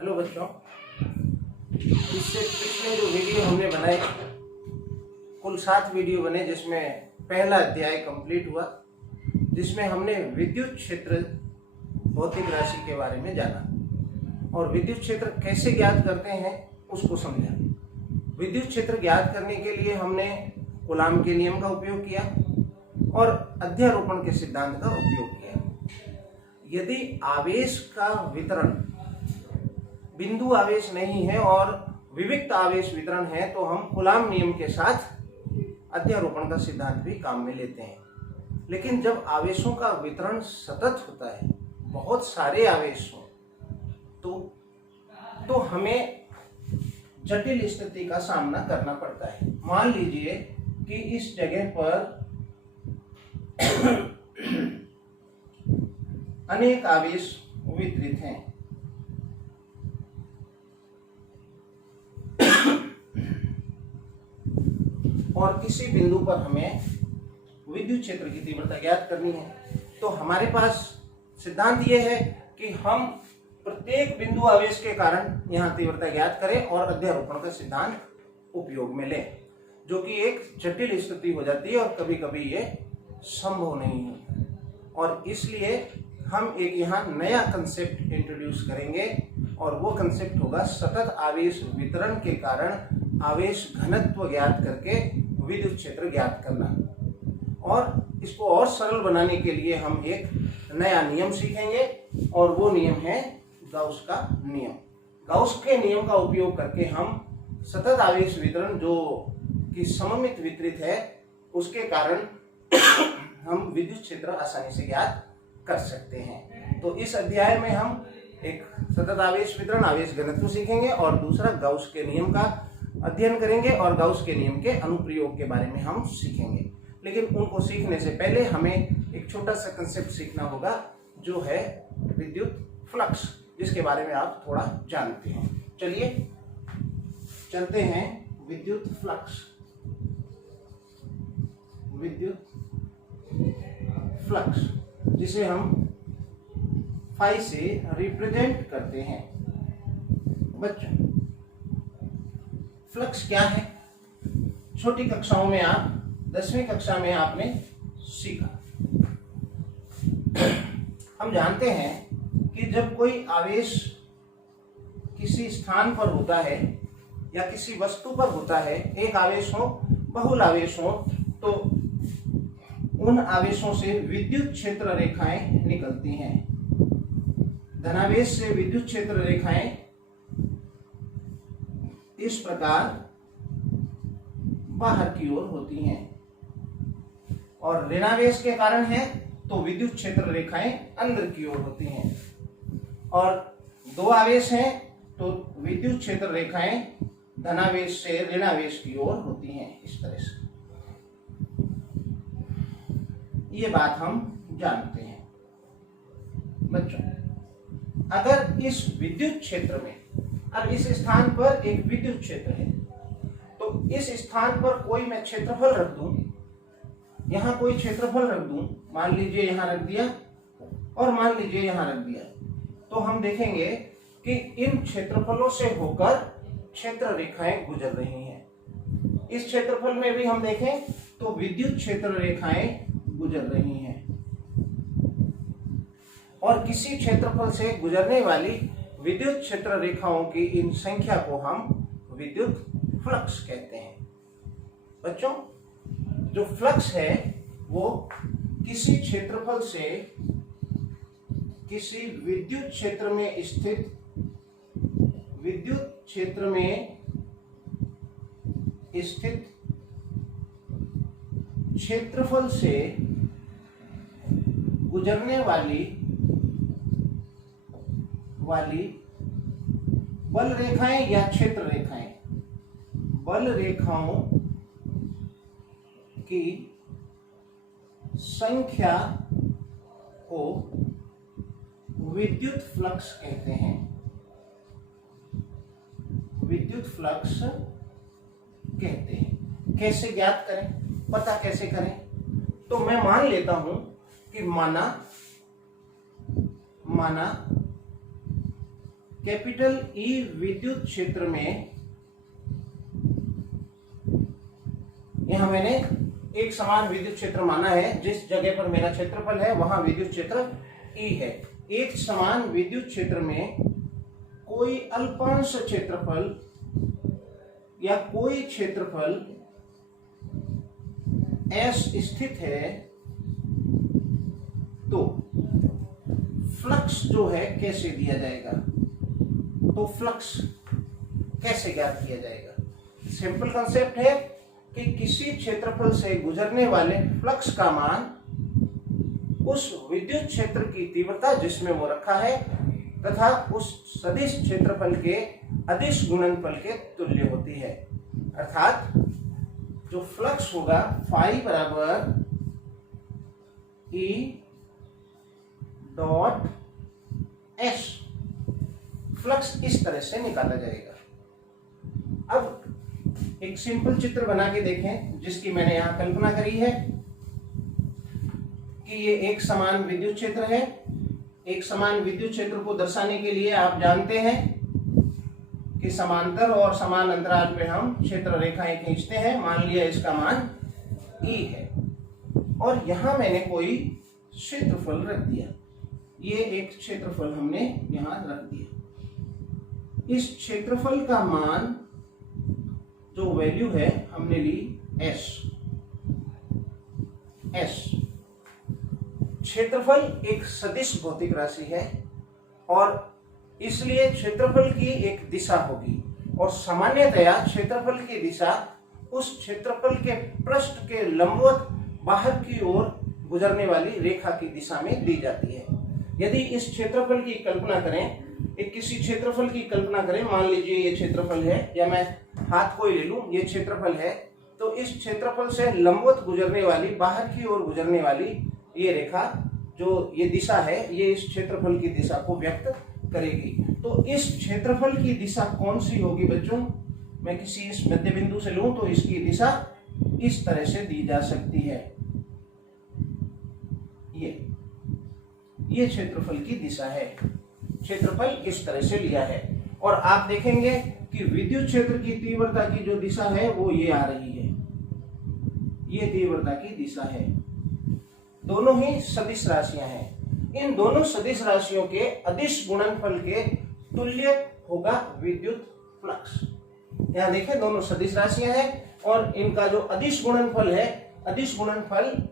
Hello बच्चों, इससे पिछले जो वीडियो हमने बनाए, कुल 7 वीडियो बने, जिसमें पहला अध्याय कंप्लीट हुआ, जिसमें हमने विद्युत क्षेत्र भौतिक राशि के बारे में जाना और विद्युत क्षेत्र कैसे ज्ञात करते हैं उसको समझा। विद्युत क्षेत्र ज्ञात करने के लिए हमने कूलाम के नियम का उपयोग किया और अध्यारोपण के सिद्धांत का उपयोग किया। यदि आवेश का वितरण बिंदु आवेश नहीं है और विविक्त आवेश वितरण है तो हम कूलाम नियम के साथ अध्यारोपण का सिद्धांत भी काम में लेते हैं। लेकिन जब आवेशों का वितरण सतत होता है, बहुत सारे आवेश हो, तो हमें जटिल स्थिति का सामना करना पड़ता है। मान लीजिए कि इस जगह पर अनेक आवेश वितरित हैं। और किसी बिंदु पर हमें विद्युत क्षेत्र की तीव्रता ज्ञात करनी है, तो हमारे पास सिद्धांत ये है कि हम प्रत्येक बिंदु आवेश के कारण यहाँ तीव्रता ज्ञात करें और अध्यारोपण का सिद्धांत उपयोग में लें, जो कि एक जटिल स्थिति हो जाती है और कभी कभी ये संभव नहीं है। और इसलिए हम एक यहाँ नया कंसेप्ट इंट्रोड्यूस करेंगे और वो कंसेप्ट होगा सतत आवेश वितरण के कारण आवेश घनत्व ज्ञात करके विद्युत क्षेत्र ज्ञात करना। और इसको और सरल बनाने के लिए हम एक नया नियम सीखेंगे और वो नियम है गाउस का नियम। गाउस के नियम का उपयोग करके हम सतत आवेश वितरण जो कि सममित वितरित है उसके कारण हम विद्युत क्षेत्र आसानी से ज्ञात कर सकते हैं। तो इस अध्याय में हम एक सतत आवेश वितरण आवेश घनत्व सीखेंगे और दूसरा गाउस के नियम का अध्ययन करेंगे और गाउस के नियम के अनुप्रयोग के बारे में हम सीखेंगे। लेकिन उनको सीखने से पहले हमें एक छोटा सा कंसेप्ट सीखना होगा, जो है विद्युत फ्लक्स, जिसके बारे में आप थोड़ा जानते हैं। चलिए चलते हैं विद्युत फ्लक्स। विद्युत फ्लक्स जिसे हम फाई से रिप्रेजेंट करते हैं। बच्चों, फ्लक्स क्या है? छोटी कक्षाओं में आप 10वीं कक्षा में आपने सीखा। हम जानते हैं कि जब कोई आवेश किसी स्थान पर होता है या किसी वस्तु पर होता है, एक आवेश हो, बहुल आवेश हो, तो उन आवेशों से विद्युत क्षेत्र रेखाएं निकलती हैं। धनावेश से विद्युत क्षेत्र रेखाएं इस प्रकार बाहर की ओर होती हैं और ऋणावेश के कारण है तो विद्युत क्षेत्र रेखाएं अंदर की ओर होती हैं। और दो आवेश हैं तो विद्युत क्षेत्र रेखाएं धनावेश से ऋणावेश की ओर होती हैं। इस तरह से ये बात हम जानते हैं। बच्चों, अगर इस विद्युत क्षेत्र में, अब इस स्थान पर एक विद्युत क्षेत्र है, तो इस स्थान पर कोई मैं क्षेत्रफल रख दूं, यहां कोई क्षेत्रफल रख दूं, मान लीजिए यहां रख दिया और मान लीजिए यहां रख दिया, तो हम देखेंगे कि इन क्षेत्रफलों से होकर क्षेत्र रेखाएं गुजर रही हैं। इस क्षेत्रफल में भी हम देखें तो विद्युत क्षेत्र रेखाएं गुजर रही हैं और किसी क्षेत्रफल से गुजरने वाली विद्युत क्षेत्र रेखाओं की इन संख्या को हम विद्युत फ्लक्स कहते हैं। बच्चों, जो फ्लक्स है वो किसी क्षेत्रफल से किसी विद्युत क्षेत्र में स्थित विद्युत क्षेत्र में स्थित क्षेत्रफल से गुजरने वाली बल रेखाएं या क्षेत्र रेखाएं, बल रेखाओं की संख्या को विद्युत फ्लक्स कहते हैं। विद्युत फ्लक्स कहते हैं। कैसे ज्ञात करें, पता कैसे करें? तो मैं मान लेता हूं कि माना कैपिटल ई विद्युत क्षेत्र में, यहां मैंने एक समान विद्युत क्षेत्र माना है, जिस जगह पर मेरा क्षेत्रफल है वहां विद्युत क्षेत्र ई है। एक समान विद्युत क्षेत्र में कोई अल्पांश क्षेत्रफल या कोई क्षेत्रफल S स्थित है तो फ्लक्स जो है कैसे दिया जाएगा, तो फ्लक्स कैसे ज्ञात किया जाएगा। सिंपल कंसेप्ट है कि किसी क्षेत्रफल से गुजरने वाले फ्लक्स का मान उस विद्युत क्षेत्र की तीव्रता जिसमें वो रखा है तथा उस सदिश क्षेत्रफल के अदिश गुणनफल के तुल्य होती है। अर्थात जो फ्लक्स होगा फाई बराबर ई डॉट एस, फ्लक्स इस तरह से निकाला जाएगा। अब एक सिंपल चित्र बना के देखें जिसकी मैंने यहां कल्पना करी है कि ये एक समान विद्युत क्षेत्र है। एक समान विद्युत क्षेत्र को दर्शाने के लिए आप जानते हैं कि समांतर और समान अंतराल पे हम क्षेत्र रेखाएं खींचते हैं। मान लिया इसका मान E है और यहां मैंने कोई क्षेत्रफल रख दिया। ये एक क्षेत्रफल हमने यहां रख दिया। इस क्षेत्रफल का मान जो वैल्यू है हमने ली S। क्षेत्रफल एक सदिश भौतिक राशि है और इसलिए क्षेत्रफल की एक दिशा होगी और सामान्यतया क्षेत्रफल की दिशा उस क्षेत्रफल के पृष्ठ के लंबवत बाहर की ओर गुजरने वाली रेखा की दिशा में दी जाती है। यदि इस क्षेत्रफल की कल्पना करें, एक किसी क्षेत्रफल की कल्पना करें, मान लीजिए ये क्षेत्रफल है या मैं हाथ को ही ले लूं, ये क्षेत्रफल है, तो इस क्षेत्रफल से लंबवत गुजरने वाली, बाहर की ओर गुजरने वाली ये रेखा जो ये दिशा है, ये इस क्षेत्रफल की दिशा को व्यक्त करेगी। तो इस क्षेत्रफल की दिशा कौन सी होगी बच्चों? मैं किसी इस मध्य बिंदु से लूं तो इसकी दिशा इस तरह से दी जा सकती है। ये क्षेत्रफल की दिशा है। क्षेत्रफल इस तरह से लिया है और आप देखेंगे कि विद्युत क्षेत्र की तीव्रता की जो दिशा है वो ये आ रही है। ये तीव्रता की दिशा है। दोनों ही सदिश राशियां हैं। इन दोनों सदिश राशियों के अदिश गुणनफल के तुल्य होगा विद्युत फ्लक्स। यहां देखें, दोनों सदिश राशियां हैं और इनका जो अदिश गुणनफल है, अदिश गुणनफल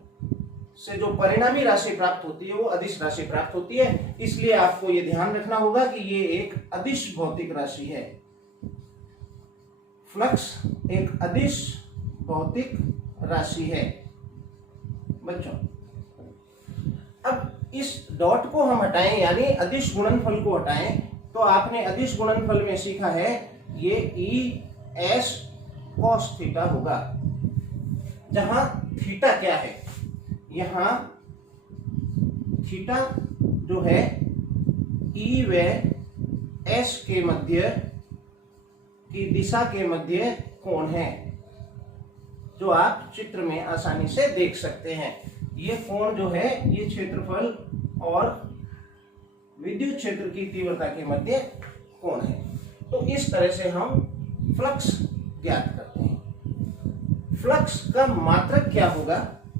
से जो परिणामी राशि प्राप्त होती है वो अदिश राशि प्राप्त होती है। इसलिए आपको ये ध्यान रखना होगा कि ये एक अदिश भौतिक राशि है। फ्लक्स एक अदिश भौतिक राशि है बच्चों। अब इस डॉट को हम हटाएं, यानी अदिश गुणनफल को हटाएं, तो आपने अदिश गुणनफल में सीखा है ये ई एस कॉस थीटा होगा, जहां थीटा क्या है, यहां थीटा जो है ई व एस के मध्य की दिशा के मध्य कोण है, जो आप चित्र में आसानी से देख सकते हैं। ये कोण जो है ये क्षेत्रफल और विद्युत क्षेत्र की तीव्रता के मध्य कोण है। तो इस तरह से हम फ्लक्स ज्ञात करते हैं। फ्लक्स का मात्रक क्या होगा?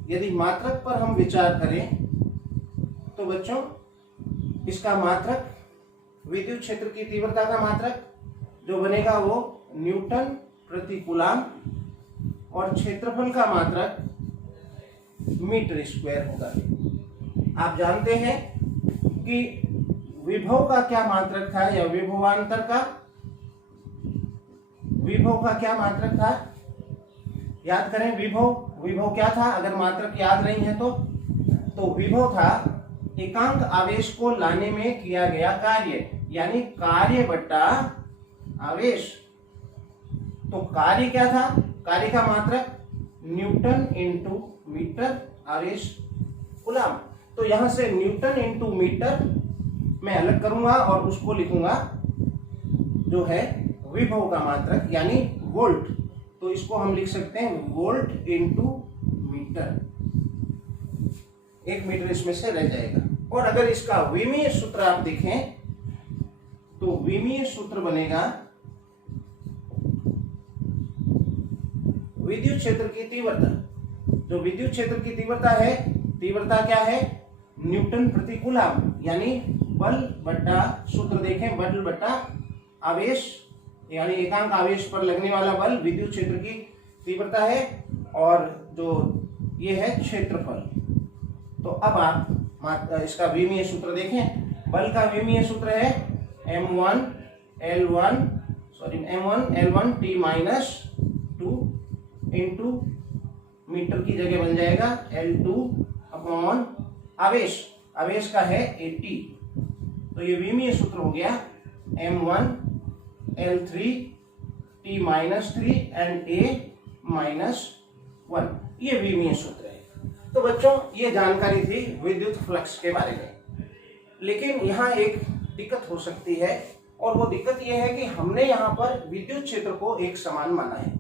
यदि मात्रक पर हम विचार करें तो बच्चों इसका मात्रक, विद्युत क्षेत्र की तीव्रता का मात्रक जो बनेगा वो न्यूटन प्रति कूलम और क्षेत्रफल का मात्रक मीटर स्क्वायर होगा। आप जानते हैं कि विभव का क्या मात्रक था, या विभवांतर का, विभव का क्या मात्रक था? याद करें, विभव क्या था? अगर मात्रक याद नहीं है तो विभव था एकांक आवेश को लाने में किया गया कार्य, यानी कार्य बट्टा आवेश। तो कार्य क्या था? कार्य का मात्रक न्यूटन इंटू मीटर आवेश कूलम। तो यहां से न्यूटन इंटू मीटर मैं अलग करूंगा और उसको लिखूंगा जो है विभव का मात्रक, यानी वोल्ट। तो इसको हम लिख सकते हैं वोल्ट इंटू मीटर। 1 मीटर इसमें से रह जाएगा। और अगर इसका विमीय सूत्र आप देखें तो विमीय सूत्र बनेगा विद्युत क्षेत्र की तीव्रता। जो विद्युत क्षेत्र की तीव्रता है, तीव्रता क्या है? न्यूटन प्रति कूलम, यानी बल बट्टा, सूत्र देखें, बल बट्टा आवेश, यानी एकांक आवेश पर लगने वाला बल विद्युत क्षेत्र की तीव्रता है, और जो ये है क्षेत्रफल। तो अब आप इसका विमीय सूत्र देखें। बल का विमीय सूत्र है m1 L1 T minus 2 into metre की जगह बन जाएगा L2 अपॉन आवेश का है 80। तो ये विमीय सूत्र हो गया m1 L3 T minus 3 and A minus 1। ये विमीय सूत्र है। तो बच्चों, ये जानकारी थी विद्युत फ्लक्स के बारे में। लेकिन यहाँ एक दिक्कत हो सकती है, और वो दिक्कत ये है कि हमने यहाँ पर विद्युत क्षेत्र को एक समान माना है,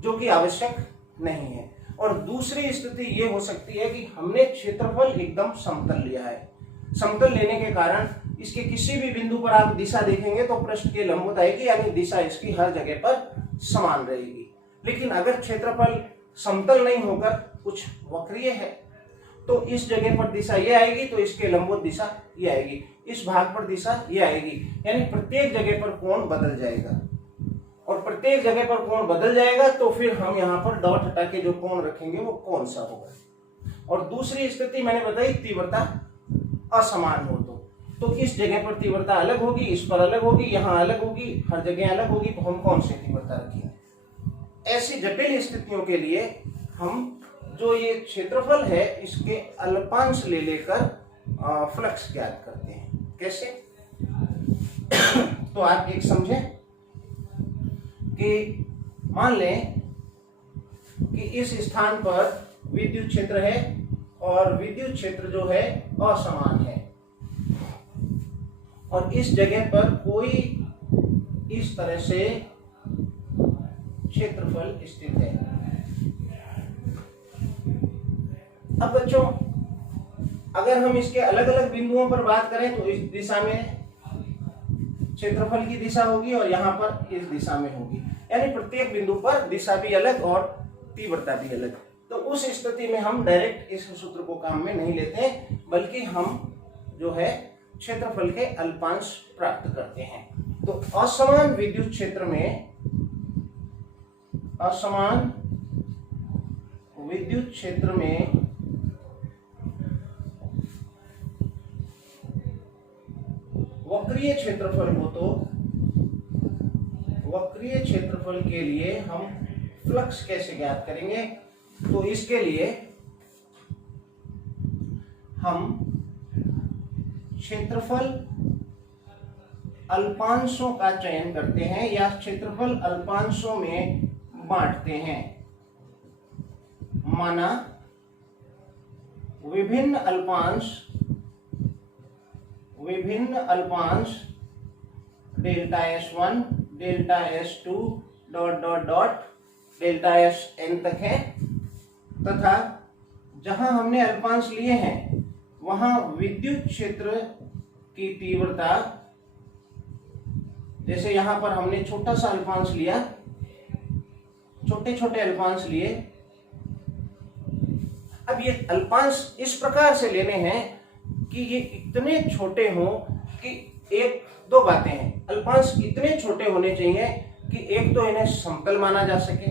जो कि आवश्यक नहीं है। और दूसरी स्थिति ये हो सकती है कि हमने क्षेत्रफल एकदम समतल लिया है। समतल लेने के कारण इसके किसी भी बिंदु पर आप दिशा देखेंगे तो पृष्ठ के लंबवत आएगी, यानी दिशा इसकी हर जगह पर समान रहेगी। लेकिन अगर क्षेत्रफल समतल नहीं होकर कुछ वक्रीय है, तो इस जगह पर दिशा ये आएगी, तो इसके लंबवत दिशा ये आएगी, इस भाग पर दिशा ये आएगी, यानी प्रत्येक जगह पर कोण बदल जाएगा। और प्रत्येक जगह पर कोण बदल जाएगा तो फिर हम यहाँ पर डॉट हटा के जो कोण रखेंगे वो कौन सा होगा। और दूसरी स्थिति मैंने बताई, तीव्रता असमान हो तो इस जगह पर तीव्रता अलग होगी, इस पर अलग होगी, यहाँ अलग होगी, हर जगह अलग होगी, तो हम कौन सी तीव्रता रखेंगे। ऐसी जटिल स्थितियों के लिए हम जो ये क्षेत्रफल है इसके अल्पांश ले लेकर फ्लक्स ज्ञात करते हैं। कैसे? तो आप एक समझें कि मान लें कि इस स्थान पर विद्युत क्षेत्र है और विद्युत क्षेत्र जो है असमान है, और इस जगह पर कोई इस तरह से क्षेत्रफल स्थित है। अब बच्चों, अगर हम इसके अलग अलग बिंदुओं पर बात करें तो इस दिशा में क्षेत्रफल की दिशा होगी और यहाँ पर इस दिशा में होगी, यानी प्रत्येक बिंदु पर दिशा भी अलग और तीव्रता भी अलग। तो उस स्थिति में हम डायरेक्ट इस सूत्र को काम में नहीं लेते, बल्कि हम जो है क्षेत्रफल के अल्पांश प्राप्त करते हैं। तो असमान विद्युत क्षेत्र में वक्रीय क्षेत्रफल हो तो वक्रीय क्षेत्रफल के लिए हम फ्लक्स कैसे ज्ञात करेंगे। तो इसके लिए हम क्षेत्रफल अल्पांशों का चयन करते हैं या क्षेत्रफल अल्पांशों में बांटते हैं। माना विभिन्न अल्पांश delta S1 delta S2 dot dot dot delta Sn तक है, तथा जहां हमने अल्पांश लिए हैं वहां विद्युत क्षेत्र की तीव्रता, जैसे यहां पर हमने छोटा सा अल्पांश लिया, छोटे छोटे अल्पांश लिए। अब ये अल्पांश इस प्रकार से लेने हैं कि ये इतने छोटे हों कि एक दो बातें हैं। अल्पांश इतने छोटे होने चाहिए कि एक तो इन्हें समतल माना जा सके,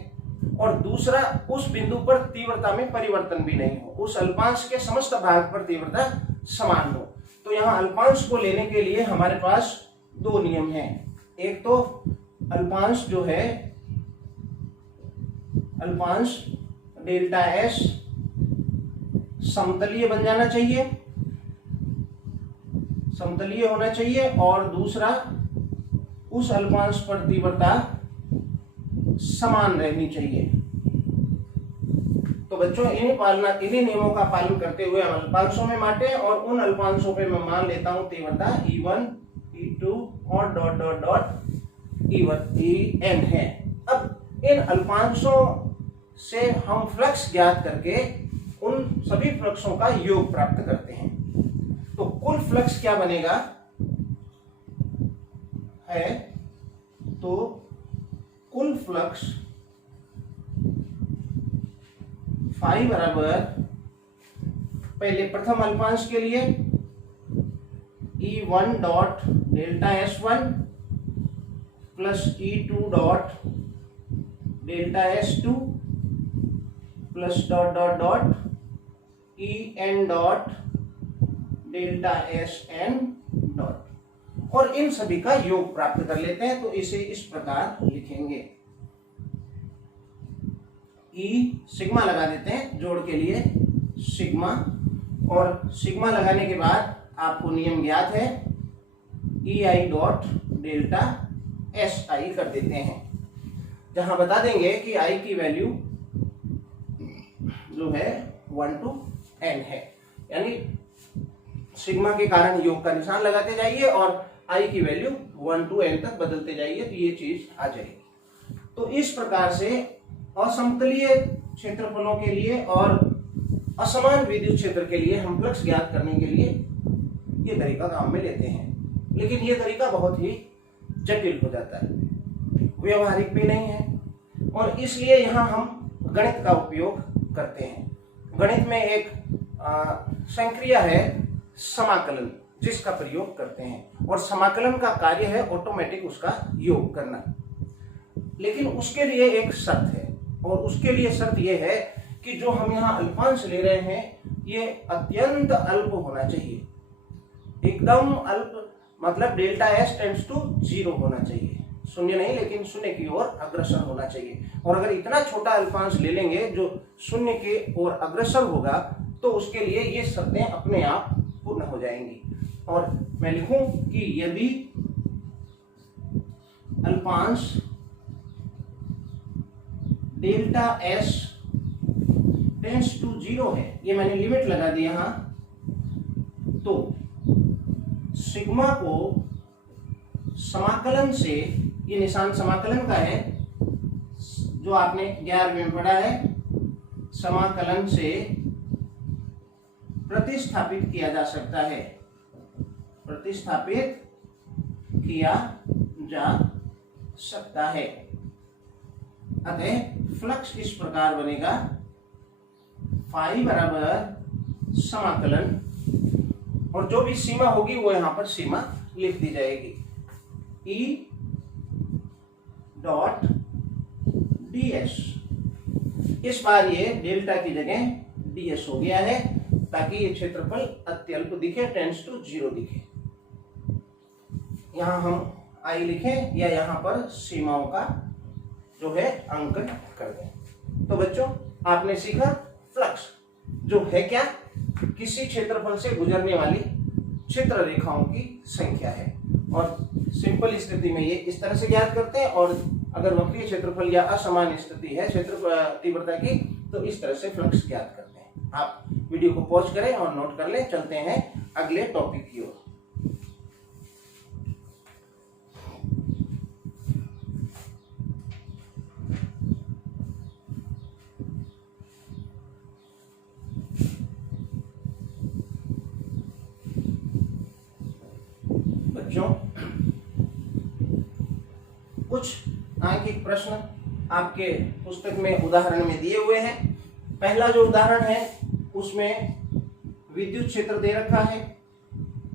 और दूसरा उस बिंदु पर तीव्रता में परिवर्तन भी नहीं हो, उस अल्पांश के समस्त भाग पर तीव्रता समान हो। तो यहाँ अल्पांश को लेने के लिए हमारे पास दो नियम हैं। एक तो अल्पांश जो है, अल्पांश डेल्टा S समतलीय बन जाना चाहिए, समतलीय होना चाहिए, और दूसरा उस अल्पांश पर तीव्रता समान रहनी चाहिए। तो बच्चों, इन्हीं नियमों का पालन करते हुए हम अल्पांशों में बांटे, और उन अल्पांशों पे मैं मान लेता हूं तीव्रता E1 E2 और डॉट डॉट डॉट En है। अब इन अल्पांशों से हम फ्लक्स ज्ञात करके उन सभी फ्लक्सों का योग प्राप्त करते हैं। तो कुल फ्लक्स क्या बनेगा? है तो कुल फ्लक्स फाई बराबर, पहले प्रथम अल्पांश के लिए E1 dot delta S1 plus E2 dot delta S2 plus dot dot dot En dot delta Sn dot, और इन सभी का योग प्राप्त कर लेते हैं। तो इसे इस प्रकार लिखेंगे, E सिग्मा लगा देते हैं जोड़ के लिए सिग्मा, और सिग्मा लगाने के बाद आपको नियम ज्ञात है, EI डॉट डेल्टा SI कर देते हैं, जहां बता देंगे कि I की वैल्यू जो है 1 to n है, यानी सिग्मा के कारण योग का निशान लगाते जाइए और I की वैल्यू 1 to n तक बदलते जाइए, तो ये चीज आ जाएगी। तो इस प्रकार से असमतलीय क्षेत्रफलों के लिए और असमान विद्युत क्षेत्र के लिए हम फ्लक्स ज्ञात करने के लिए ये तरीका काम में लेते हैं, लेकिन ये तरीका बहुत ही जटिल हो जाता है, व्यवहारिक भी नहीं है, और इसलिए यहाँ हम गणित का उपयोग करते हैं। गणित में एक संक्रिया है समाकलन, जिसका प्रयोग करते हैं, और समाकलन का कार्य है ऑटोमेटिक उसका योग करना, लेकिन उसके लिए एक शर्त है, और उसके लिए शर्त यह है कि जो हम यहाँ अल्पांश ले रहे हैं ये अत्यंत अल्प होना चाहिए, एकदम अल्प, मतलब डेल्टा S टेंड्स टू 0 होना चाहिए, शून्य नहीं लेकिन शून्य की ओर अग्रसर होना चाहिए। और अगर इतना छोटा अल्पांश ले लेंगे जो शून्य की ओर अग्रसर होगा, तो उसके लिए ये शर्तें अपने आप पूर्ण हो जाएंगी। और मैं लिखूं कि यदि अल्पांश डेल्टा S टेंड्स टू 0 है, ये मैंने लिमिट लगा दी यहां, तो सिग्मा को समाकलन से, ये निशान समाकलन का है जो आपने 11वें में पढ़ा है, समाकलन से प्रतिस्थापित किया जा सकता है, प्रतिस्थापित किया जा सकता है। अतः फ्लक्स इस प्रकार बनेगा, फाई बराबर समाकलन, और जो भी सीमा होगी वो यहां पर सीमा लिख दी जाएगी, E डॉट ds। इस बार ये डेल्टा की जगह ds हो गया है, ताकि ये क्षेत्रफल अत्यल्प दिखे, टेंड्स टू 0 दिखे। यहां हम I लिखें या यहां पर सीमाओं का जो है अंकन कर दें। तो बच्चों, आपने सीखा फ्लक्स जो है क्या, किसी क्षेत्रफल से गुजरने वाली क्षेत्र रेखाओं की संख्या है, और सिंपल स्थिति में ये इस तरह से ज्ञात करते हैं, और अगर वक्रीय क्षेत्रफल या असमान स्थिति है क्षेत्र तीव्रता की, तो इस तरह से फ्लक्स ज्ञात करते हैं। आप वीडियो को पॉज करें और नोट कर लें। चलते हैं अगले टॉपिक की ओर। कुछ आंकिक प्रश्न आपके पुस्तक में उदाहरण में दिए हुए हैं। पहला जो उदाहरण है उसमें विद्युत क्षेत्र दे रखा है,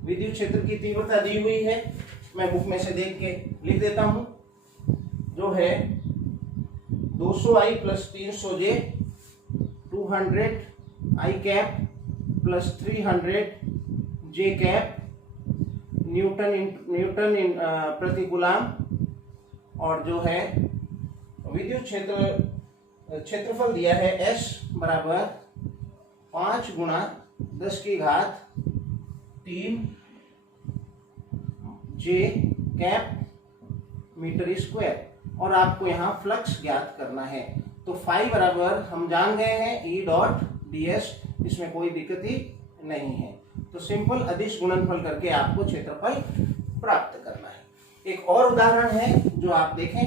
विद्युत क्षेत्र की तीव्रता दी हुई है, मैं बुक में से देख के लिख देता हूं, जो है 200I plus 300J 200I cap plus 300J cap Newton प्रति गुलाम, और जो है विद्युत क्षेत्रफल दिया है S बराबर 5 गुणा 10 की घात 3 J कैप मीटर स्क्वायर, और आपको यहाँ फ्लक्स ज्ञात करना है। तो फाई बराबर हम जान गए हैं E डॉट ds, इसमें कोई दिक्कत ही नहीं है। तो सिंपल अदिश गुणनफल करके आपको क्षेत्रफल प्राप्त करना है। एक और उदाहरण है जो आप देखें।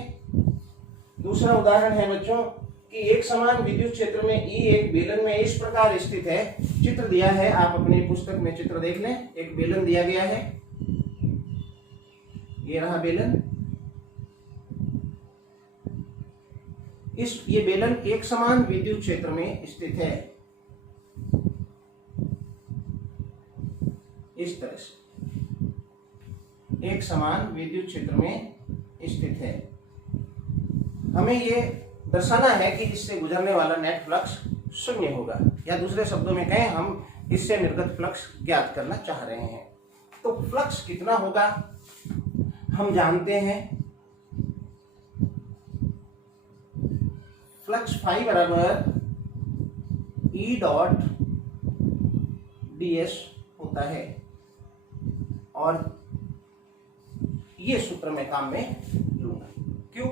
दूसरा उदाहरण है बच्चों कि एक समान विद्युत क्षेत्र में E एक बेलन में इस प्रकार स्थित है। चित्र दिया है, आप अपनी पुस्तक में चित्र देख लें। एक बेलन दिया गया है, ये रहा बेलन, ये बेलन एक समान विद्युत क्षेत्र में स्थित है, इस तरह से एक समान विद्युत क्षेत्र में स्थित है। हमें ये दर्शाना है कि इससे गुजरने वाला नेट फ्लक्स शून्य होगा, या दूसरे शब्दों में कहें हम इससे निर्गत फ्लक्स ज्ञात करना चाह रहे हैं। तो फ्लक्स कितना होगा हम जानते हैं, फ्लक्स फाई बराबर ई डॉट ds होता है, और ये सूत्र मैं काम में लूंगा। क्यों?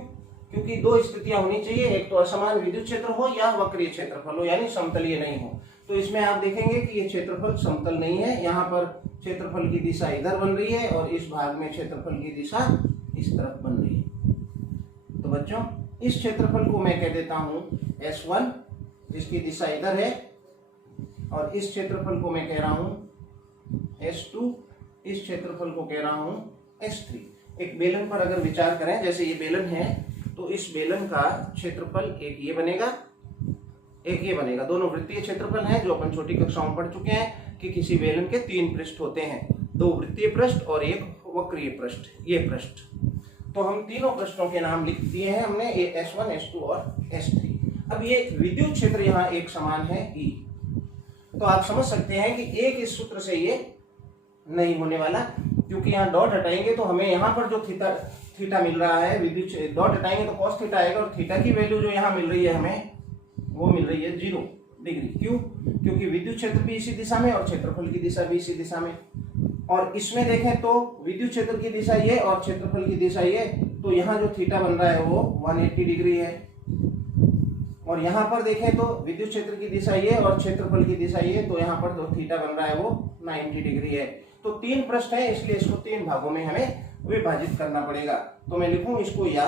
क्योंकि दो स्थितियां होनी चाहिए, एक तो असमान विद्युत क्षेत्र हो या वक्रीय क्षेत्रफल हो, यानी समतलीय नहीं हो। तो इसमें आप देखेंगे कि ये क्षेत्रफल समतल नहीं है, यहाँ पर क्षेत्रफल की दिशा इधर बन रही है और इस भाग में क्षेत्रफल की दिशा इस तरफ बन रही है। तो बच्चों इस क्षेत्रफल को मैं कह देता हूं S1 जिसकी दिशा इधर है, और इस क्षेत्रफल को मैं कह रहा हूं S2, इस क्षेत्रफल को कह रहा हूं S3। एक बेलन पर अगर विचार करें, जैसे ये बेलन है तो इस बेलन का क्षेत्रफल एक ये बनेगा, एक ये बनेगा। दोनों वृत्तीय क्षेत्रफल हैं जो अपन छोटी कक्षाओं में पढ़ चुके हैं कि किसी बेलन के 3 पृष्ठ होते हैं, 2 वृत्तीय पृष्ठ और एक वक्रीय पृष्ठ, ये पृष्ठ। तो हम तीनों पृष्ठों के नाम लिख दिए हैं हमने, ये S1, S2 और S3। अब ये विद्युत क्षेत्र यहाँ एक समान है E, तो आप समझ सकते हैं कि एक इस सूत्र से ये नहीं होने वाला, क्योंकि यहाँ डॉट हटाएंगे तो हमें यहाँ पर जो थीटा मिल रहा है विद्युत, डॉट हटाएंगे तो cos थीटा आएगा, और थीटा की वैल्यू जो यहाँ मिल रही है हमें वो मिल रही है 0 डिग्री। क्यों? क्योंकि विद्युत क्षेत्र भी इसी दिशा में और क्षेत्रफल की दिशा भी इसी दिशा में। और इसमें देखें तो विद्युत क्षेत्र की दिशा ये और क्षेत्रफल की दिशा ये, तो यहाँ जो थीटा बन रहा है वो 180 डिग्री है। और यहाँ पर देखें तो विद्युत क्षेत्र की दिशा ये और क्षेत्रफल की दिशा ये, तो यहाँ पर जो थीटा बन रहा है वो 90 डिग्री है। तो 3 पृष्ठ है, इसलिए इसको 3 भागों में हमें विभाजित करना पड़ेगा। तो मैं लिखूं इसको, या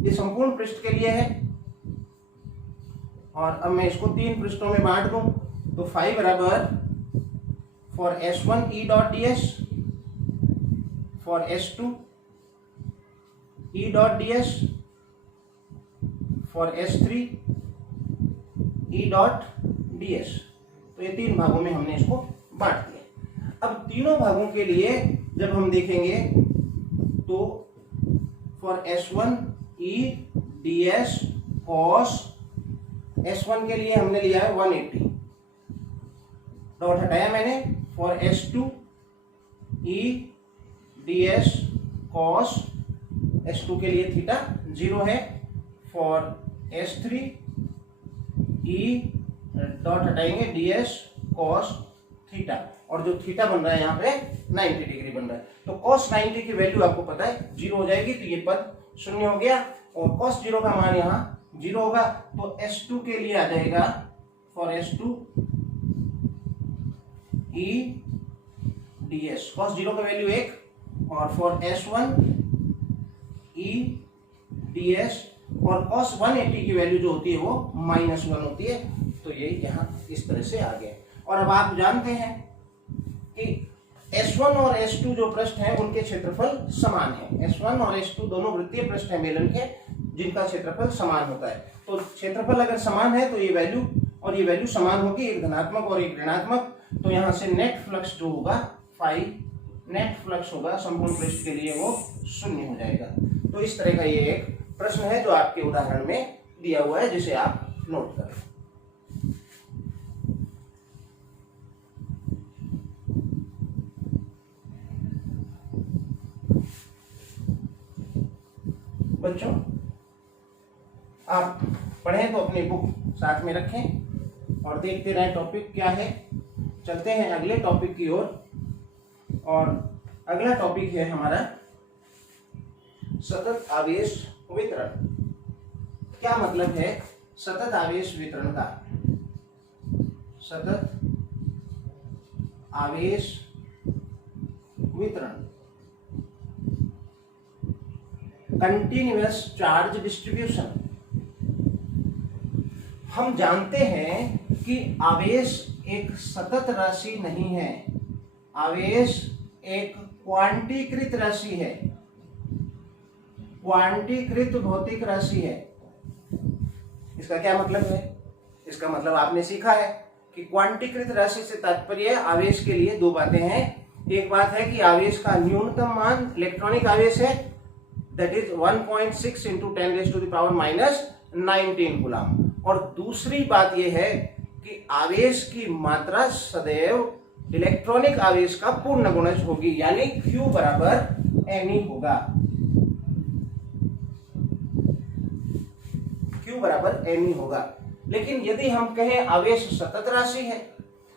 ये संपूर्ण पृष्ठ के लिए है, और अब मैं इसको 3 पृष्ठों में बांट दूं। तो फाई बराबर for S1 E dot ds, for S2 E dot ds, for S3 E dot ds। तो ये 3 भागों में हमने इसको बांट दिया। अब तीनों भागों के लिए जब हम देखेंगे तो for S1 E ds cos, S1 के लिए हमने लिया है 180, डॉट हटाया मैंने। For S2 E ds cos, S2 के लिए थीटा 0 है। फॉर S3 E डॉट हटाएंगे ds cos थीटा, और जो थीटा बन रहा है यहाँ पे 90 डिग्री बन रहा है। तो cos 90 की वैल्यू आपको पता है 0 हो जाएगी, तो ये पद 0 हो गया, और cos 0 का मान यहाँ 0 होगा। तो S2 के लिए आ जाएगा for S2 E ds cos 0 का वैल्यू 1, और फॉर S1 E ds, और cos 180 की वैल्यू जो होती है वो -1 होती है। तो ये यहाँ इस तरह से आ गया। और अब आप जानते हैं कि S1 और S2 जो पृष्ठ हैं उनके क्षेत्रफल समान है। S1 और S2 दोनों वृत्तीय पृष्ठ हैं बेलन के, जिनका क्षेत्रफल समान होता है। तो क्षेत्रफल अगर समान है तो ये वैल्यू और ये वैल्यू समान होगी, एक धनात्मक और एक ऋणात्मक। तो यहाँ से नेट फ्लक्स जो होगा फाई नेट फ्लक्स होगा संपूर्ण पृष्ठ के लिए वो 0 हो जाएगा। तो इस तरह का ये एक प्रश्न है जो आपके उदाहरण में दिया हुआ है, जिसे आप नोट करें। बच्चों आप पढ़ें तो अपनी बुक साथ में रखें और देखते रहें टॉपिक क्या है। चलते हैं अगले टॉपिक की ओर, और अगला टॉपिक है हमारा सतत आवेश वितरण। क्या मतलब है सतत आवेश वितरण का? सतत आवेश वितरण, कंटिन्यूअस चार्ज डिस्ट्रीब्यूशन। हम जानते हैं कि आवेश एक सतत राशि नहीं है, आवेश एक क्वांटीकृत राशि है, क्वांटीकृत भौतिक राशि है। इसका क्या मतलब है? इसका मतलब आपने सीखा है कि क्वांटीकृत राशि से तात्पर्य आवेश के लिए दो बातें हैं। एक बात है कि आवेश का न्यूनतम मान इलेक्ट्रॉनिक आवेश है, दैट इज 1.6 × 10⁻⁹ कूलाम। और दूसरी बात यह है कि आवेश की मात्रा सदैव इलेक्ट्रॉनिक आवेश का पूर्ण गुणज होगी, यानी Q बराबर Ne होगा। Q बराबर Ne होगा। लेकिन यदि हम कहें आवेश सतत राशि है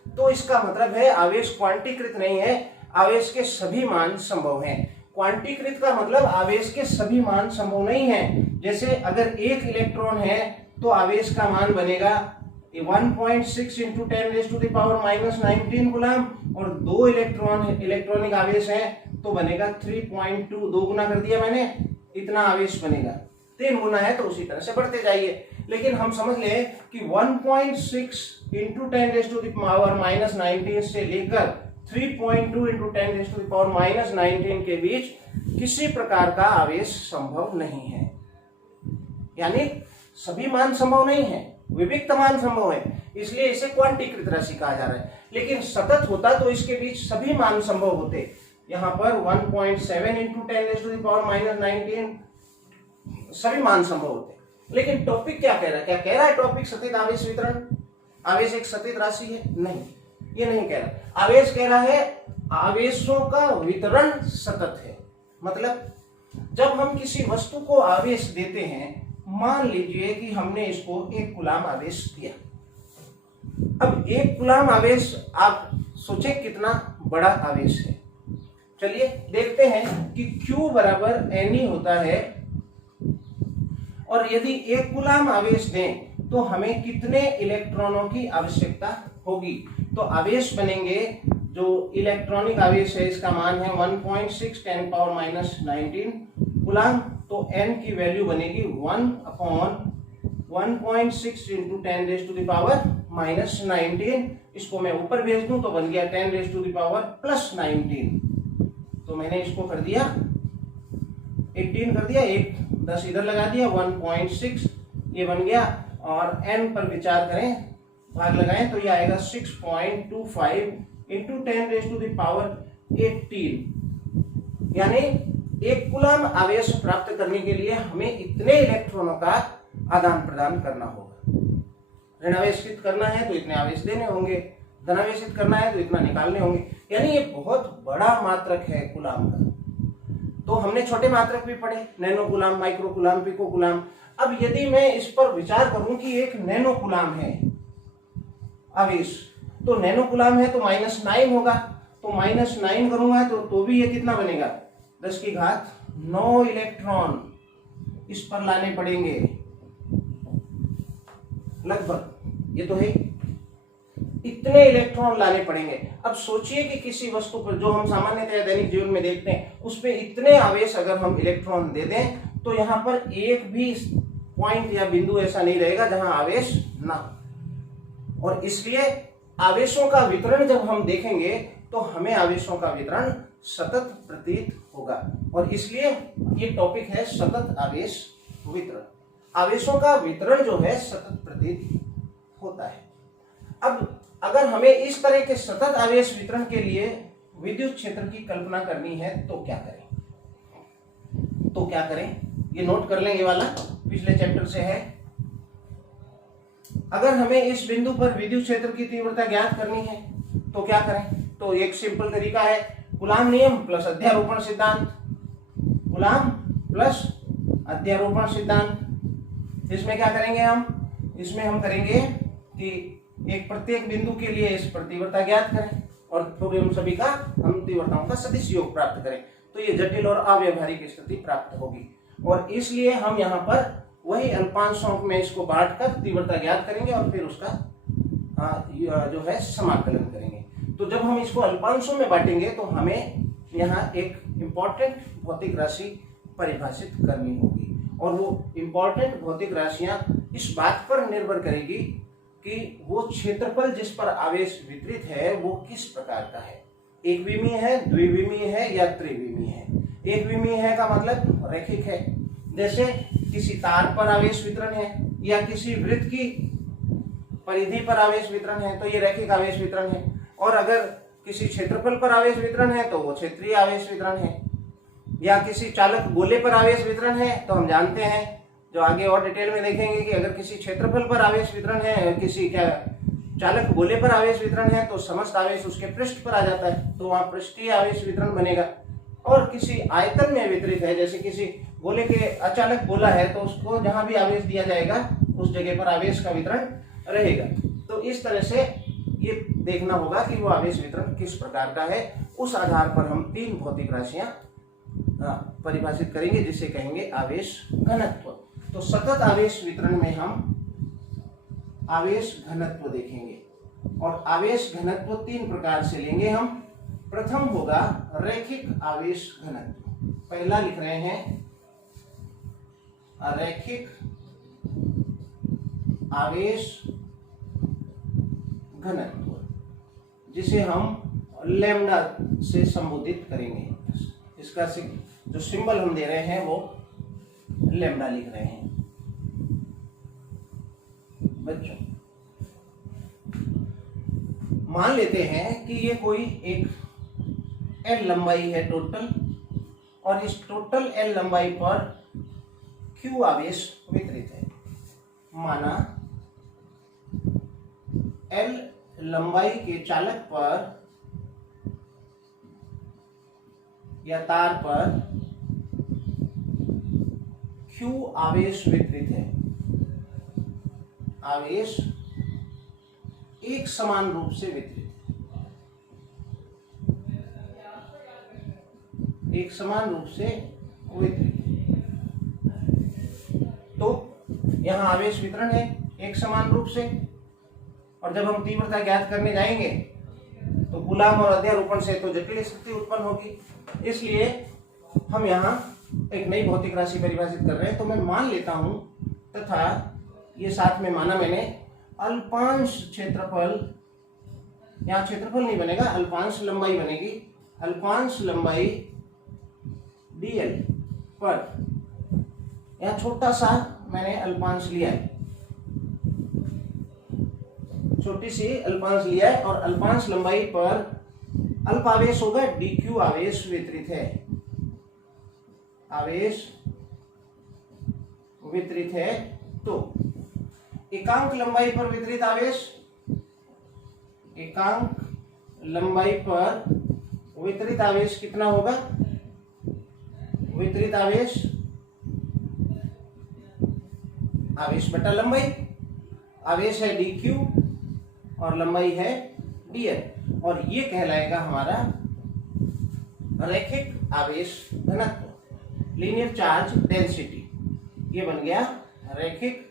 तो इसका मतलब है आवेश क्वांटीकृत नहीं है, आवेश के सभी मान संभव हैं। क्वांटीकृत का मतलब आवेश के सभी मान संभव नहीं है। जैसे अगर एक इलेक्ट्रॉन है तो आवेश का मान बनेगा 1.6 × 10⁻⁻19 कूलाम, और दो इलेक्ट्रॉनिक आवेश है तो बनेगा 3.2, 2 गुना कर दिया मैंने, इतना आवेश बनेगा। 3 गुना है तो उसी तरह से बढ़ते जाइए। लेकिन हम समझ ले कि 1.6 × 10⁻⁻19 से लेकर 3.2 × 10⁻⁻19 के बीच किसी प्रकार का आवेश संभव नहीं है, यानी सभी मान संभव नहीं है, विविक्त मान संभव है, इसलिए इसे क्वांटीकृत राशि कहा जा रहा है। लेकिन सतत होता तो इसके बीच सभी मान संभव होते। यहाँ पर 1.7 × 10⁻⁻19 सभी मान संभव होते। लेकिन टॉपिक क्या कह रहा है? क्या कह रहा है टॉपिक सतत आवेश वितरण? आवेश एक सतत राशि है? नहीं, ये नहीं कह रहा। आवेश कह रहा है आवेशों का वितरण सतत है। मतलब जब हम किसी वस्तु को आवेश देते हैं, मान लीजिए कि हमने इसको 1 कूलाम आवेश दिया। अब 1 कूलाम आवेश आप सोचे कितना बड़ा आवेश है। चलिए देखते हैं कि Q बराबर Ne होता है, और यदि 1 कूलाम आवेश दें तो हमें कितने इलेक्ट्रॉनों की आवश्यकता होगी। तो आवेश बनेंगे, जो इलेक्ट्रॉनिक आवेश है इसका मान है 1.6 × 10⁻⁹ कूलाम, तो n की वैल्यू बनेगी 1/1.6 × 10⁻⁻19। इसको मैं ऊपर भेज दूं तो बन गया 10⁻+19। तो मैंने इसको कर दिया 18 कर दिया, 1 10 इधर लगा दिया, 1.6 ये बन गया, और n पर विचार करें, भाग लगाएं तो ये आएगा 6.25 × 10⁻18। यानी 1 कूलाम आवेश प्राप्त करने के लिए हमें इतने इलेक्ट्रॉनों का आदान प्रदान करना होगा। ऋणावेशित करना है तो इतने आवेश देने होंगे, धनावेशित करना है तो इतना निकालने होंगे। यानी ये बहुत बड़ा मात्रक है कूलाम का। तो हमने छोटे मात्रक भी पढ़े, nano coulomb, micro coulomb, pico coulomb. अब यदि मैं इस पर विचार करूं कि एक नैनो कूलाम है आवेश, तो नैनो कूलाम है तो -9 होगा, तो -9 करूंगा तो भी ये कितना बनेगा? 10⁻9 इलेक्ट्रॉन इस पर लाने पड़ेंगे लगभग, ये तो है, इतने इलेक्ट्रॉन लाने पड़ेंगे। अब सोचिए कि किसी वस्तु पर जो हम सामान्यतः दैनिक जीवन में देखते हैं, उस पे इतने आवेश अगर हम इलेक्ट्रॉन दे दें तो यहाँ पर एक भी पॉइंट या बिंदु ऐसा नहीं रहेगा जहां आवेश ना हो। और इसलिए आवेशों का वितरण जब हम देखेंगे तो हमें आवेशों का वितरण सतत प्रतीत होगा, और इसलिए ये टॉपिक है सतत आवेश वितरण। आवेशों का वितरण जो है सतत प्रतीत होता है। अब अगर हमें इस तरह के सतत आवेश वितरण के लिए विद्युत क्षेत्र की कल्पना करनी है तो क्या करें? ये नोट कर लें, ये वाला पिछले चैप्टर से है। अगर हमें इस बिंदु पर विद्युत क्षेत्र की तीव्रता ज्ञात करनी है तो क्या करें? तो एक सिंपल तरीका है, कूलाम नियम प्लस अध्यारोपण सिद्धांत। कूलाम प्लस अध्यारोपण सिद्धांत। इसमें क्या करेंगे इसमें हम करेंगे कि एक प्रत्येक बिंदु के लिए इस पर तीव्रता ज्ञात करें और फिर हम सभी का हम तीव्रताओं का सदिश योग प्राप्त करें, तो ये जटिल और अव्यवहारिक स्थिति प्राप्त होगी। और इसलिए हम यहाँ पर वही अल्पांशों में इसको बांटकर तीव्रता ज्ञात करेंगे और फिर उसका जो है समाकलन करेंगे। तो जब हम इसको अल्पांशों में बांटेंगे तो हमें यहाँ एक इम्पॉर्टेंट भौतिक राशि परिभाषित करनी होगी, और वो इम्पॉर्टेंट भौतिक राशियां इस बात पर निर्भर करेगी कि वो क्षेत्रफल जिस पर आवेश वितरित है वो किस प्रकार का है। एक विमीय है, द्विविमीय है या त्रिविमीय है। एक विमीय है का मतलब रैखिक है, जैसे किसी तार पर आवेश वितरण है, या किसी वृत्त की परिधि पर आवेश वितरण है तो ये रैखिक आवेश वितरण है, और अगर किसी क्षेत्रफल पर आवेश वितरण है तो वो क्षेत्रीय आवेश वितरण है, या किसी चालक गोले पर आवेश वितरण है तो हम जानते हैं, जो आगे और डिटेल में देखेंगे, कि अगर किसी क्षेत्रफल पर आवेश वितरण है, किसी चालक गोले पर आवेश वितरण है तो समस्त आवेश उसके पृष्ठ पर आ जाता है, तो वहां पृष्ठीय आवेश वितरण बनेगा। और किसी आयतन में वितरित है, जैसे किसी गोले के अचालक गोला है तो उसको जहां भी आवेश दिया जाएगा उस जगह पर आवेश का वितरण रहेगा। तो इस तरह से ये देखना होगा कि वो आवेश वितरण किस प्रकार का है। उस आधार पर हम 3 भौतिक राशियां परिभाषित करेंगे, जिसे कहेंगे आवेश घनत्व। तो सतत आवेश वितरण में हम आवेश घनत्व देखेंगे, और आवेश घनत्व 3 प्रकार से लेंगे हम। प्रथम होगा रैखिक आवेश घनत्व। पहला लिख रहे हैं रैखिक आवेश घनत्व, जिसे हम लैम्डा से संबोधित करेंगे। इसका जो सिंबल हम दे रहे हैं वो लैम्डा लिख रहे हैं। बच्चों, मान लेते हैं कि ये कोई एक L लंबाई है टोटल, और इस टोटल L लंबाई पर Q आवेश वितरित है। माना L लंबाई के चालक पर या तार पर Q आवेश वितरित है। आवेश एक समान रूप से वितरित, एक समान रूप से वितरित। तो यहां आवेश वितरण है एक समान रूप से, और जब हम तीव्रता ज्ञात करने जाएंगे तो कूलाम और अध्यारोपण से तो जटिल स्थिति उत्पन्न होगी। इसलिए हम यहाँ एक नई भौतिक राशि परिभाषित कर रहे हैं। तो मैं मान लेता हूं, तथा ये साथ में माना मैंने, अल्पांश क्षेत्रफल, यहाँ क्षेत्रफल नहीं बनेगा, अल्पांश लंबाई बनेगी। अल्पांश लंबाई dl पर, यहाँ छोटा सा मैंने अल्पांश लिया है, छोटी सी अल्पांश लिया है, और अल्पांश लंबाई पर अल्प आवेश होगा, dq आवेश वितरित है। आवेश वितरित है। तो एकांक लंबाई पर वितरित आवेश, एकांक लंबाई पर वितरित आवेश कितना होगा? वितरित आवेश, आवेश बटा लंबाई। आवेश है dq और लंबाई है dl, और ये कहलाएगा हमारा रैखिक आवेश घनत्व, लीनियर चार्ज डेंसिटी। ये बन गया रैखिक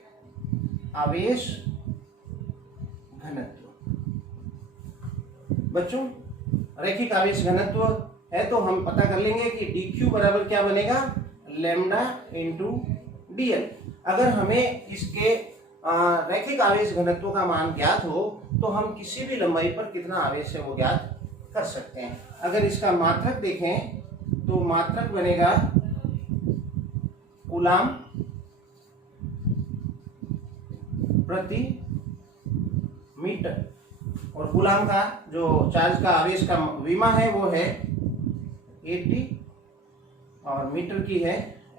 आवेश घनत्व। बच्चों, रैखिक आवेश घनत्व है तो हम पता कर लेंगे कि dq बराबर क्या बनेगा? Lambda into dl। अगर हमें इसके रैखिक आवेश घनत्व का मान ज्ञात हो तो हम किसी भी लंबाई पर कितना आवेश है वो ज्ञात कर सकते हैं। अगर इसका मात्रक देखें तो मात्रक बनेगा कूलाम प्रति मीटर, और कूलाम का जो चार्ज का आवेश का विमा है वो है 80, और मीटर की है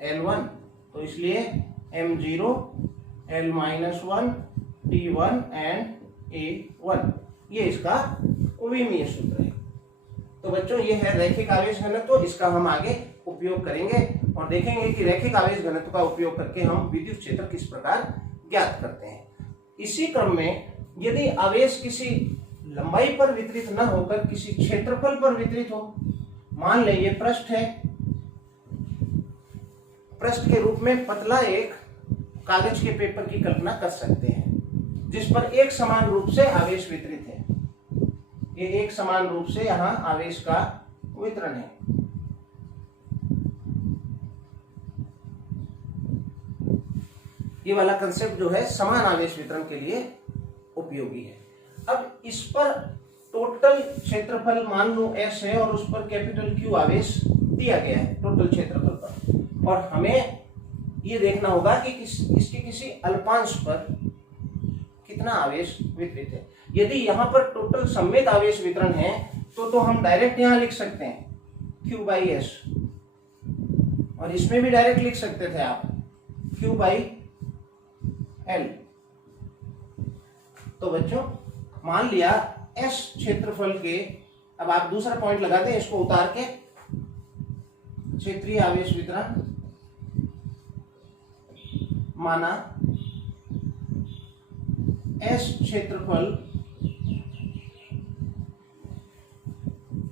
L1, तो इसलिए M0 L-1 T1 and A1, ये इसका विमीय सूत्र है। तो बच्चों, ये है रैखिक आवेश घनत्व। इसका हम आगे उपयोग करेंगे और देखेंगे कि रैखिक आवेश घनत्व का उपयोग करके हम विद्युत क्षेत्र किस प्रकार ज्ञात करते हैं। इसी क्रम में यदि आवेश किसी लंबाई पर वितरित न होकर किसी क्षेत्रफल पर वितरित हो, मान लें ये पृष्ठ है, पृष्ठ के रूप में पतला एक कागज के पेपर की कल्पना कर सकते हैं जिस पर एक समान रूप से आवेश वितरित है। ये एक समान रूप से यहां आवेश का वितरण है। ये वाला कंसेप्ट जो है समान आवेश वितरण के लिए उपयोगी है। अब इस पर टोटल क्षेत्रफल मान लो S है और उस पर कैपिटल Q आवेश दिया गया है टोटल क्षेत्रफल पर, और हमें ये देखना होगा कि इसके किसी अल्पांश पर कितना आवेश वितरित है। यदि यहाँ पर टोटल सम्मित आवेश वितरण है तो हम डायरेक्ट यहाँ लिख सकते हैं Q/S, और इसमें भी डायरेक्ट लिख सकते थे आप Q/L। तो बच्चों मान लिया S क्षेत्रफल के, अब आप दूसरा पॉइंट लगाते हैं इसको उतार के, क्षेत्रीय आवेश वितरण माना S क्षेत्रफल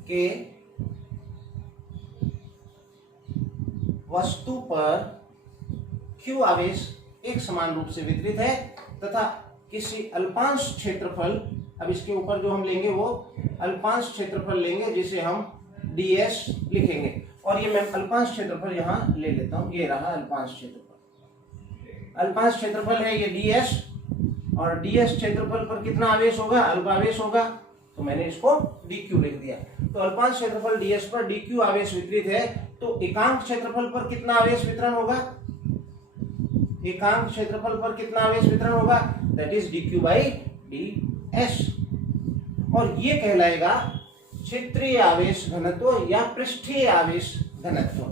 के वस्तु पर Q आवेश एक समान रूप से वितरित है तथा किसी अल्पांश क्षेत्रफल, अब इसके ऊपर जो हम लेंगे वो अल्पांश क्षेत्रफल लेंगे जिसे हम ds लिखेंगे, और ये मैं अल्पांश क्षेत्रफल यहाँ ले लेता हूं, ये रहा अल्पांश क्षेत्रफल। अल्पांश क्षेत्रफल है ये ds, और ds क्षेत्रफल पर कितना आवेश होगा, अल्पावेश होगा, तो मैंने इसको dq लिख दिया। तो अल्पांश क्षेत्रफल ds पर dq आवेश वितरित है, तो एकांक क्षेत्रफल पर कितना आवेश वितरण होगा, एकांक क्षेत्रफल पर कितना आवेश वितरण होगा, दैट इज dq/ds, और ये कहलाएगा क्षेत्रीय आवेश घनत्व या पृष्ठीय आवेश घनत्व।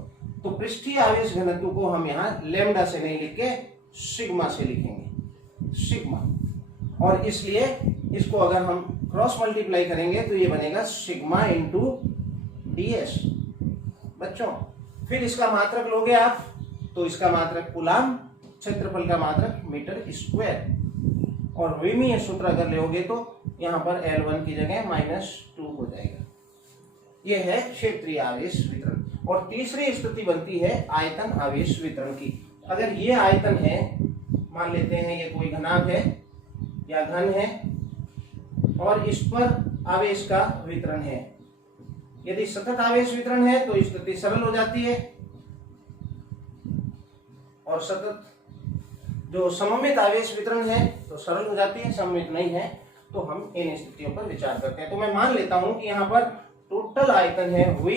तो पृष्ठीय आवेश घनत्व को हम यहाँ लैम्डा से नहीं लिख के सिग्मा से लिखेंगे, सिग्मा, और इसलिए इसको अगर हम क्रॉस मल्टीप्लाई करेंगे तो ये बनेगा सिग्मा इंटू ds। बच्चों फिर इसका मात्रक लोगे आप, तो इसका मात्रक कूलाम, क्षेत्रफल का मात्रक मीटर स्क्वायर, और विमीय सूत्र अगर लोगे तो यहाँ पर L1 की जगह -2 हो जाएगा। यह है क्षेत्रीय आवेश वितरण। और तीसरी स्थिति बनती है आयतन आवेश वितरण की। अगर ये आयतन है, मान लेते हैं ये कोई घनाभ है या घन है, और इस पर आवेश का वितरण है। यदि सतत आवेश वितरण है तो स्थिति सरल हो जाती है, और सतत जो सममित आवेश वितरण है तो सरल हो जाती है, सममित नहीं है तो हम इन स्थितियों पर विचार करते हैं। तो मैं मान लेता हूं कि यहाँ पर टोटल आयतन है V,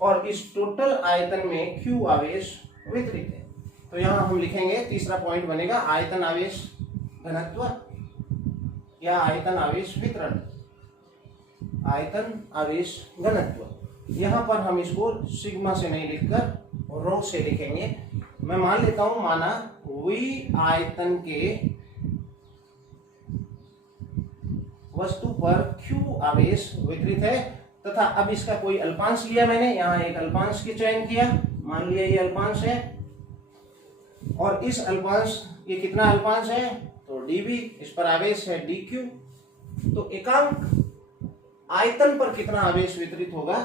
और इस टोटल आयतन में Q आवेश वितरित है। तो यहाँ हम लिखेंगे, तीसरा पॉइंट बनेगा आयतन आवेश घनत्व या आयतन आवेश वितरण, आयतन आवेश घनत्व। यहाँ पर हम इसको सिग्मा से नहीं लिखकर रो से लिखेंगे। मैं मान लेता हूं, माना V आयतन के वस्तु पर Q आवेश वितरित है, तथा अब इसका कोई अल्पांश लिया मैंने, यहाँ एक अल्पांश की चयन किया, मान लिया ये अल्पांश है, और इस अल्पांश, ये कितना अल्पांश है तो dv, इस पर आवेश है dq। तो एकांक आयतन पर कितना आवेश वितरित होगा,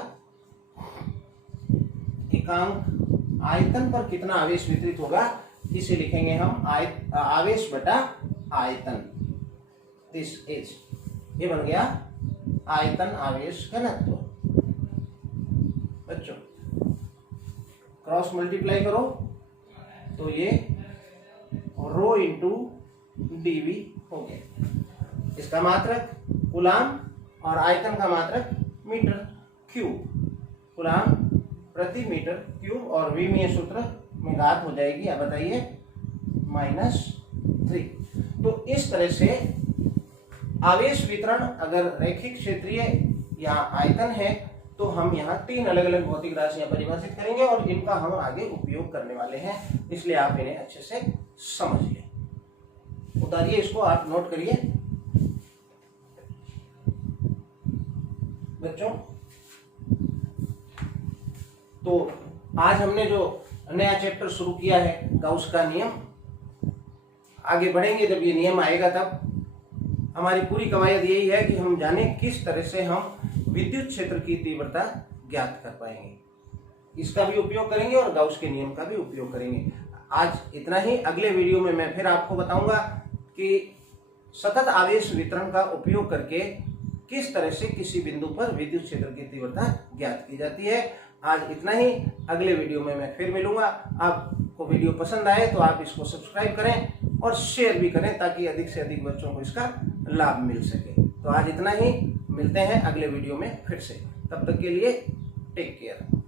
एकांक आयतन पर कितना आवेश वितरित होगा, इसे लिखेंगे हम आवेश बटा आयतन, दिस इज, ये बन गया आयतन आवेश घनत्व। बच्चों क्रॉस मल्टीप्लाई करो तो ये रो इंटू dv हो गया। इसका मात्रक कूलाम और आयतन का मात्रक मीटर क्यूब, कूलाम प्रति मीटर क्यूब, और विमीय सूत्र में घात हो जाएगी, अब बताइए -3। तो इस तरह से आवेश वितरण अगर रैखिक क्षेत्रीय या आयतन है तो हम यहाँ 3 अलग अलग भौतिक राशियां परिभाषित करेंगे, और इनका हम आगे उपयोग करने वाले हैं, इसलिए आप इन्हें अच्छे से समझ लें। उतारिए इसको, आप नोट करिए। बच्चों तो आज हमने जो नया चैप्टर शुरू किया है गाउस का नियम, आगे बढ़ेंगे जब ये नियम आएगा तब हमारी पूरी कवायद यही है कि हम जाने किस तरह से हम विद्युत क्षेत्र की तीव्रता ज्ञात कर पाएंगे। इसका भी उपयोग करेंगे और गाउस के नियम का भी उपयोग करेंगे। आज इतना ही। अगले वीडियो में मैं फिर आपको बताऊंगा कि सतत आवेश वितरण का उपयोग करके किस तरह से किसी बिंदु पर विद्युत क्षेत्र की तीव्रता ज्ञात की जाती है। आज इतना ही। अगले वीडियो में मैं फिर मिलूंगा। आपको वीडियो पसंद आए तो आप इसको सब्सक्राइब करें और शेयर भी करें ताकि अधिक से अधिक बच्चों को इसका लाभ मिल सके। तो आज इतना ही, मिलते हैं अगले वीडियो में फिर से। तब तक के लिए टेक केयर।